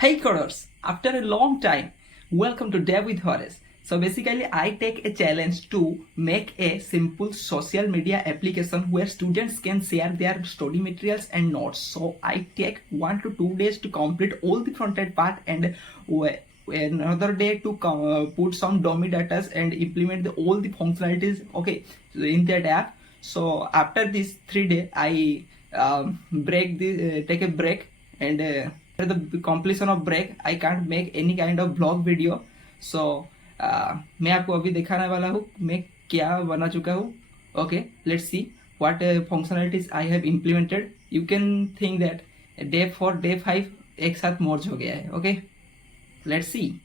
Hey coders, after a long time, welcome to Dev with Horace. So basically I take a challenge to make a simple social media application where students can share their study materials and notes. So I take 1 to 2 days to complete all the front-end part and another day to put some dummy data and implement all the functionalities in that app. So after this 3 day I take a break and after the completion of break I can't make any kind of vlog video. So मैं आपको अभी दिखाने वाला हूँ मैं क्या बना चुका हूँ. Okay, let's see what functionalities I have implemented. You can think that day 4 day 5 एक साथ merge हो गया है. Okay, let's see.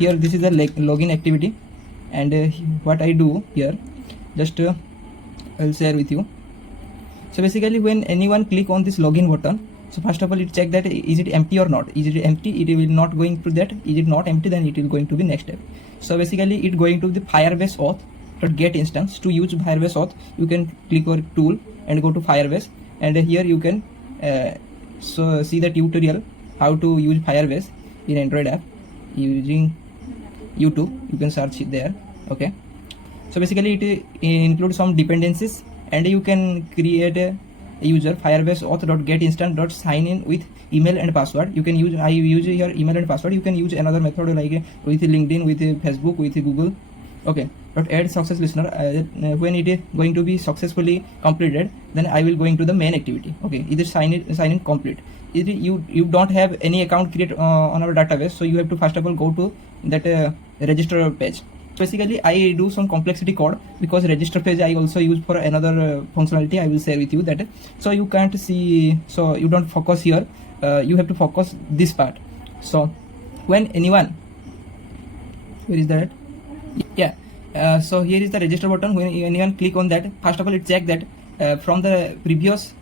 Here this is the login activity and what I do here, just I'll share with you. So basically when anyone click on this login button, so first of all it check that is it empty or not. Is it empty, it will not going to that. Is it not empty, then it is going to be next step. So basically it going to the Firebase auth get instance. To use Firebase auth you can click on tool and go to Firebase, and here you can so see the tutorial how to use Firebase in Android app using YouTube. You can search it there. Okay, so basically it includes some dependencies and you can create a user Firebase auth.get instance sign in with email and password. You can use, I use your email and password. You can use another method like with LinkedIn, with Facebook, with Google. Okay, add success listener. When it is going to be successfully completed, then I will going to the main activity. Okay, either sign in complete. You don't have any account create on our database, so you have to first of all go to that register page. Basically I do some complexity code because register page I also use for another functionality I will share with you that. So you can't see, so you don't focus here, you have to focus this part. So when anyone, where is that? Yeah, so here is the register button. When anyone click on that, first of all it check that from the previous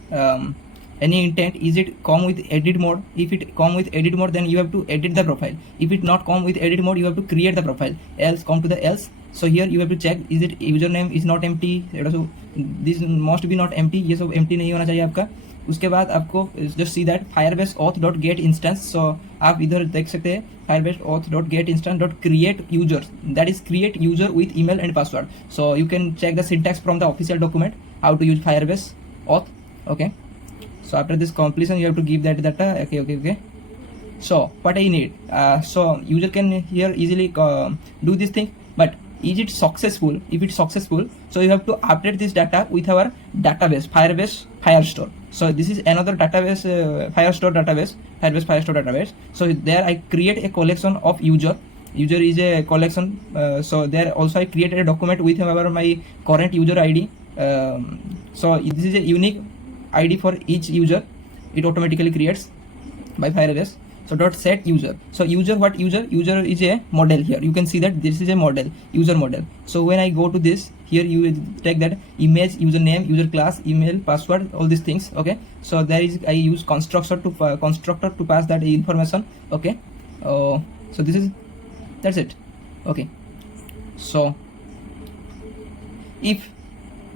any intent, is it come with edit mode. If it come with edit mode, then you have to edit the profile. If it not come with edit mode, you have to create the profile. Else come to the else. So here you have to check, is it username is not empty, so this must be not empty, ये सब empty नहीं होना चाहिए आपका. उसके बाद आपको just see that Firebase auth.get instance. So आप इधर देख सकते हैं Firebase auth.get instance .create user, that is create user with email and password. So you can check the syntax from the official document how to use Firebase auth. Okay, so after this completion you have to give that data. Okay, so what I need, so user can here easily do this thing, but is it successful? If it's successful, so you have to update this data with our database Firebase Firestore. So this is another database, Firestore database, Firebase Firestore database. So there I create a collection of user is a collection. So there also I created a document with my current user ID. So this is a unique ID for each user, it automatically creates by Firebase. So dot set user. So user, what user is a model. Here you can see that this is a model, user model. So when I go to this, here you will take that image, username, user class, email, password, all these things. Okay, so there is, I use constructor to pass that information. Okay, so that's it. Okay, so if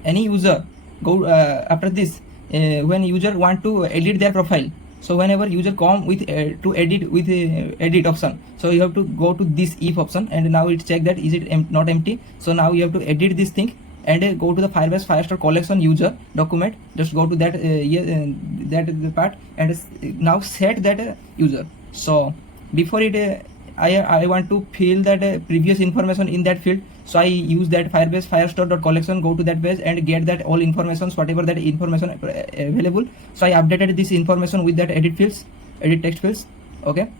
any user go after this, when user want to edit their profile, so whenever user come with to edit with edit option, so you have to go to this if option, and now it check that is it not empty. So now you have to edit this thing and go to the Firebase Firestore collection user document. Just go to that that part and now set that user. So before it I want to fill that previous information in that field. So I use that Firebase Firestore.collection, go to that page and get that all informations, whatever that information available. So I updated this information with that edit text fields. Okay,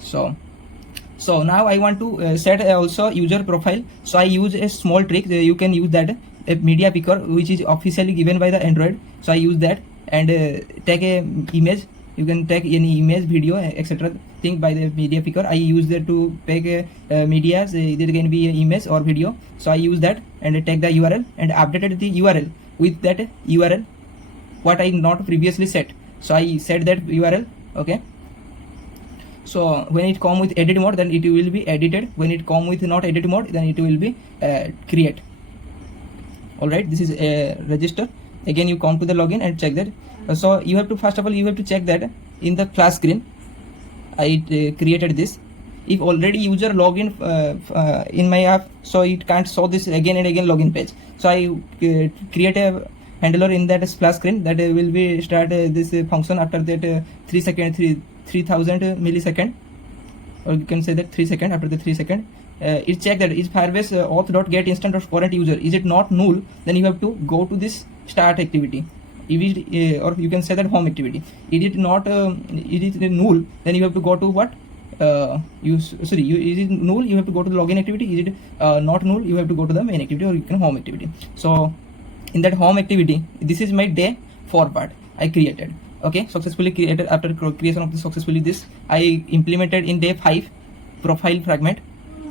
so now I want to set also user profile. So I use a small trick. You can use that a media picker which is officially given by the Android. So I use that and take a image. You can take any image, video, etc. thing by the media picker. I use that to pick medias. There can be an image or video. So I use that and take the URL and updated the URL with that URL what I not previously set. So I set that URL. Okay, so when it come with edit mode, then it will be edited. When it come with not edit mode, then it will be create. All right, this is a register. Again you come to the login and check that So you have to, first of all, you have to check that in the class screen I created this. If already user login in my app, so it can't show this again and again login page. So I create a handler in that splash screen that will be start this function after that 3000 millisecond, or you can say that 3 second. After the 3 second, it check that is Firebase auth.get instant of current user. Is it not null? Then you have to go to this start activity. If it, or you can say that home activity. Is it not is it null? Then you have to go to what? Is it null? You have to go to the login activity. Is it not null? You have to go to the main activity, or you can home activity. So in that home activity, this is my day 4 part I created. Okay, successfully created. After creation of this successfully, this I implemented in day 5 profile fragment.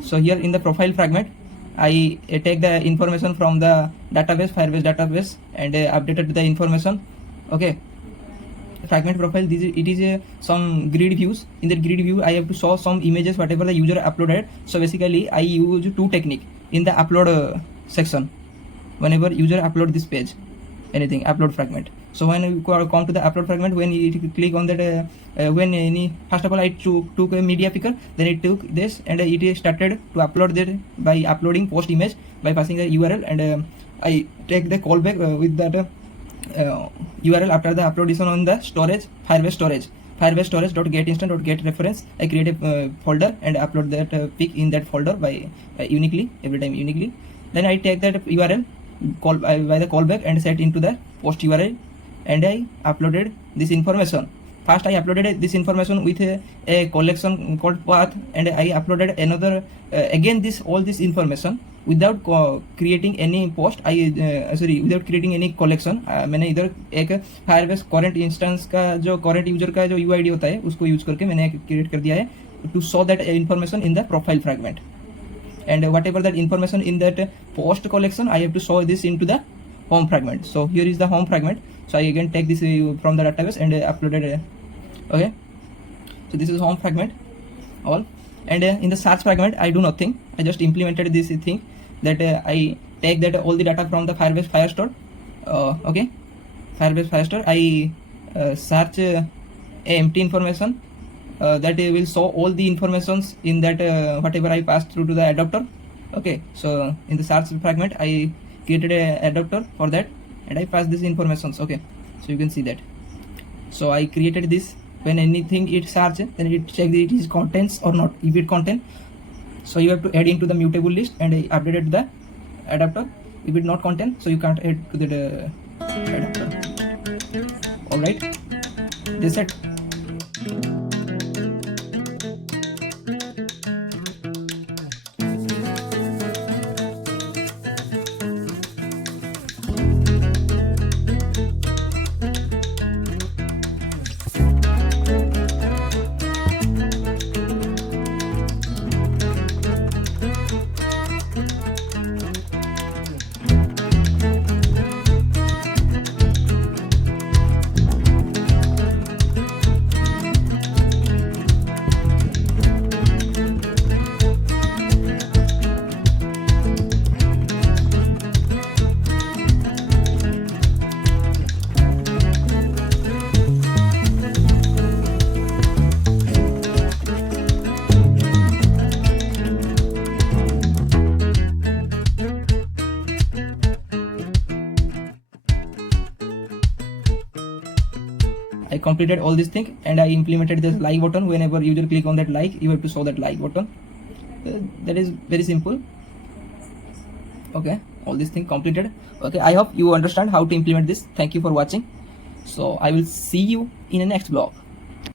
So here in the profile fragment, I take the information from the database, Firebase database, and updated the information. Okay, fragment profile, it is some grid views. In that grid view, I have to show some images whatever the user uploaded. So basically I use 2 technique in the upload section. Whenever user upload this page, anything upload fragment. So when you come to the upload fragment, when you click on that, when any, first of all I took a media picker, then it took this and it started to upload that by uploading post image by passing the URL, and I take the callback with that URL after the uploadation on the storage, Firebase storage .get reference. I create a folder and upload that pic in that folder by uniquely, every time uniquely. Then I take that URL call by the callback and set into the post URL, and I uploaded this information. First I uploaded this information with a collection called path, and I uploaded another again all this information without creating any post. Without creating any collection. मैंने इधर एक Firebase current instance का जो current user का जो UID होता है उसको यूज करके मैंने create कर दिया है to show that information in the profile fragment, and whatever that information in that post collection I have to show this into the home fragment. So here is the home fragment. So I again take this from the database and uploaded. Okay, so this is home fragment all, and in the search fragment I do nothing. I just implemented this thing that I take that all the data from the Firebase Firestore. Okay, Firebase Firestore, I search empty information that will show all the informations in that whatever I passed through to the adapter. Okay, so in the search fragment I created a adapter for that, and I passed these informations. Okay, so you can see that. So I created this. When anything it search, then it check that it is contents or not. If it content, so you have to add into the mutable list, and I updated the adapter. If it not content, so you can't add to the adapter. All right, that's it. I completed all this thing, and I implemented this like button. Whenever user click on that like, you have to show that like button. That is very simple. Okay, all this thing completed. Okay, I hope you understand how to implement this. Thank you for watching. So I will see you in the next vlog.